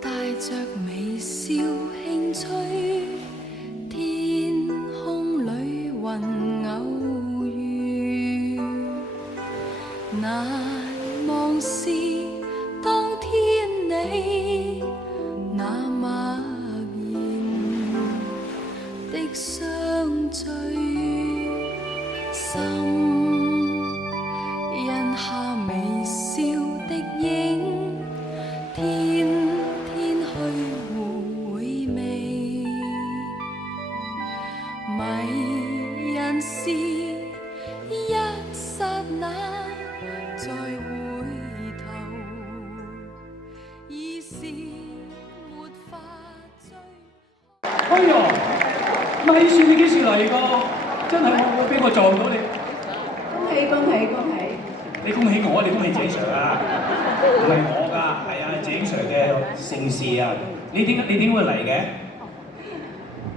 帶着微笑輕吹，天空裏雲偶遇，難忘是當天你那默然的相聚，心印下微笑的影，天天去回味，迷人是一剎那再回頭，已是沒法追。哎呀，咪算你幾時嚟㗎？真係我俾我撞到你。恭喜恭喜恭喜！你恭喜我，你恭喜井 Sir 啊？唔係我㗎，係啊，井 Sir 嘅盛事啊！你點會嚟嘅？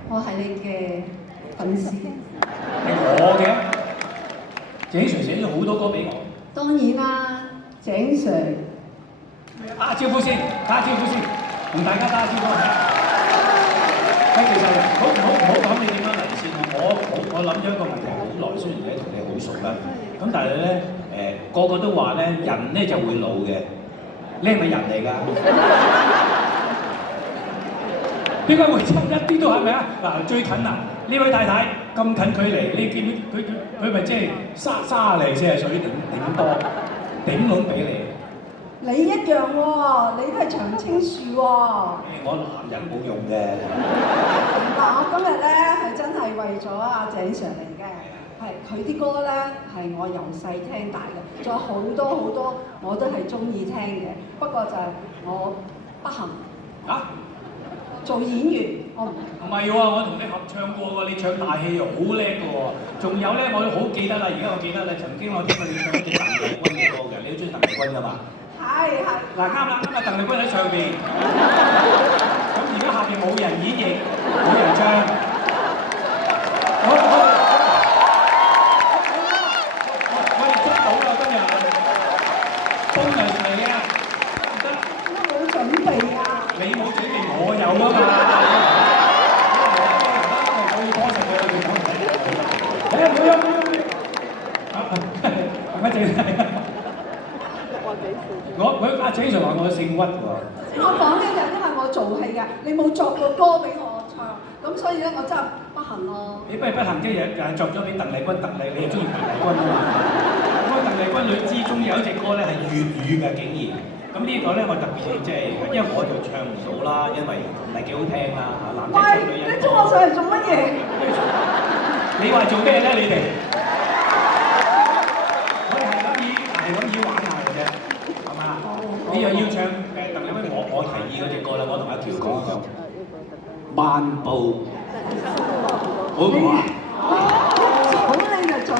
我係你嘅粉絲。係我嘅。井 Sir 寫咗好多歌俾我。當然啦，井 Sir。打招呼先，打招呼先，同大家打招呼下。其實唔好講你點樣嚟先啊！我諗咗一個問題好耐，雖然咧同你好熟啦，咁但係咧個個都話咧人咧就會老嘅，你係咪人嚟㗎？點解會差一啲都係咪啊？嗱，最近啊，呢位太太咁近距離，你見到佢咪即係30零40歲頂多頂籠俾你。你一樣喎，你都係長青樹喎。我男人冇用嘅。嗱，我今日咧係真係為咗阿井 Sir 嚟嘅，係佢啲歌咧係我由細聽大嘅，仲有好多我都係中意聽嘅，不過就係我不幸做演員，我唔係喎，我同你合唱過喎，你唱大戲又好叻嘅喎。仲有咧，我好記得啦，而家我記得咧，曾經我聽過你唱一隻鄧麗君嘅歌嘅，你都中意鄧麗君㗎嘛？係。嗱啱啦，鄧麗君喺上邊，咁而家下邊冇人演繹，冇人唱。我哋捉到啦今日，真係嚟啊！得。我冇準備啊！你冇準備，我有啊嘛。我要多謝佢，佢講唔睇。阿井 阿井 Sir 話我姓屈喎。我講呢就因為我做戲㗎，你冇作過歌俾我唱，咁所以咧我真係不幸咯。你不如不幸即係作咗俾鄧麗君，你又中意鄧麗君啊嘛？咁鄧麗君女之中有一隻歌咧係粵語嘅，竟然。咁呢個咧我特別即係，因為我就唱唔到啦，因為唔係幾好聽啦嚇，男仔唱女人。你捉我上嚟做乜嘢？你話做咩咧？你哋？我哋係咁意玩下嘅啫，係嘛？你又要唱鄧麗君，我提議嗰隻歌啦，我同阿喬講講。漫步，好唔好啊？好你就盡。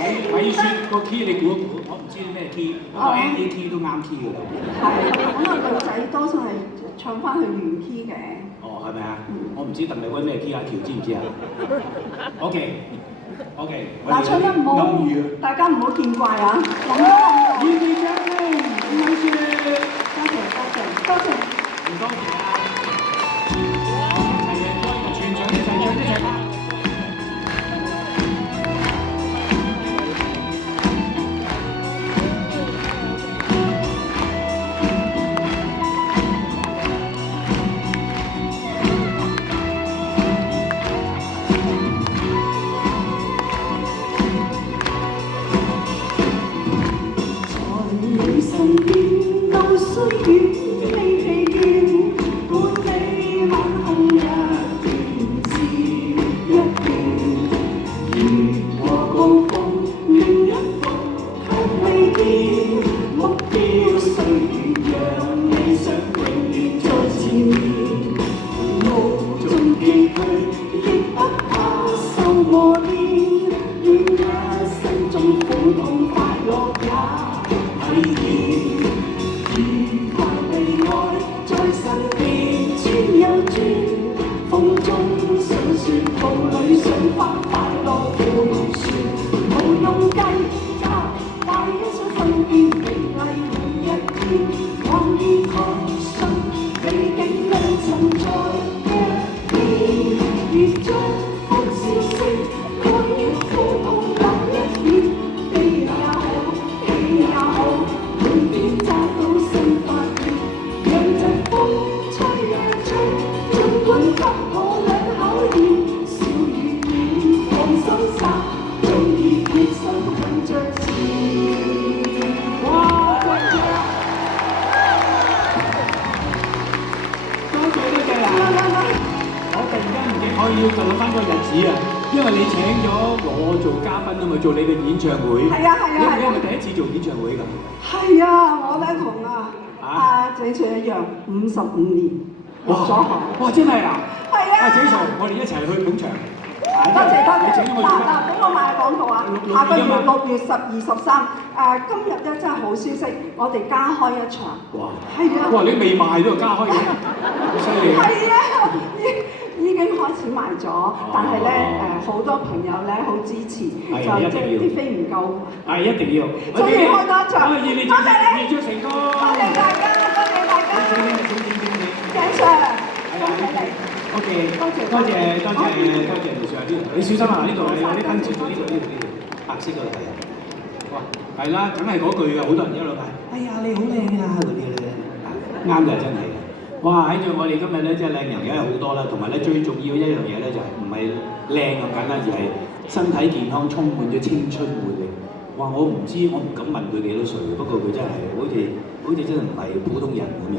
米雪個 key 你估一估，我唔知咩 key， 不過 A key 都啱 key 㗎啦。係，咁啊女仔多數係唱翻去原 key 嘅。哦，係咪啊？我唔知鄧麗君咩 key，阿喬知唔知啊？OK，嗱，唱得唔好，大家唔好見怪啊！咁多演技獎咧，米雪，多謝。唔多謝啊！係嘅，全場一齊唱一齊啦！身邊都需遠未疲倦，伴你晚空一段接一段，越過高峰另一幅卻未見，目標雖遠，讓理想永遠在前面，路縱崎嶇亦不怕受磨練，願一生中苦痛快樂也體驗。愉快被愛在身邊轉又轉，風中想説，途裏想返快樂盤旋，無用計較，快一想身邊美麗每一天。還已確信，你竟未曾在一邊，如將風消息蓋於苦痛那一面，悲也好，喜也好，每邊找到新發現，讓這風吹呀吹，儘管給我兩考驗，笑與怨放手撒，早已決心向着前。哇！多謝啊！我突然間唔記，我要就諗翻個日子啊，因為你請咗我做嘉賓啊嘛，做你嘅演唱會。係啊係啊你係咪第一次做演唱會㗎？係啊，我咧同阿鄭 Sir 一樣，55年入咗行。哇！真係啊！係啊！阿鄭 Sir，我哋一齊去捧場。多謝多謝。你請咗我做咩？俾我賣廣告啊！下個月6月12、13，今日咧真係好消息，我哋加開一場。哇！係啊！哇！你未賣都加開嘅，好犀利。係啊！已經開始賣咗，但係咧好多朋友咧好支持，就即係啲飛唔夠。係一定要。所以開多一場。多謝你。熱唱成功。多謝大家，多謝大家。鄭 Sir，恭喜你。OK， 多謝盧 Sir 呢度，你小心啊！呢度有啲燈照到呢度，白色嗰度係啊。哇，係啦，梗係嗰句㗎，好多人一路嗌，哎呀你好靚啊嗰啲咧，啱㗎真係。哇！喺住我哋今日咧，即係靚人梗係好多啦，同埋咧最重要一樣嘢咧就係唔係靚咁簡單，而係身體健康，充滿咗青春活力。哇！我唔知，我唔敢問佢幾多歲，不過佢真係好似真係唔係普通人咁樣。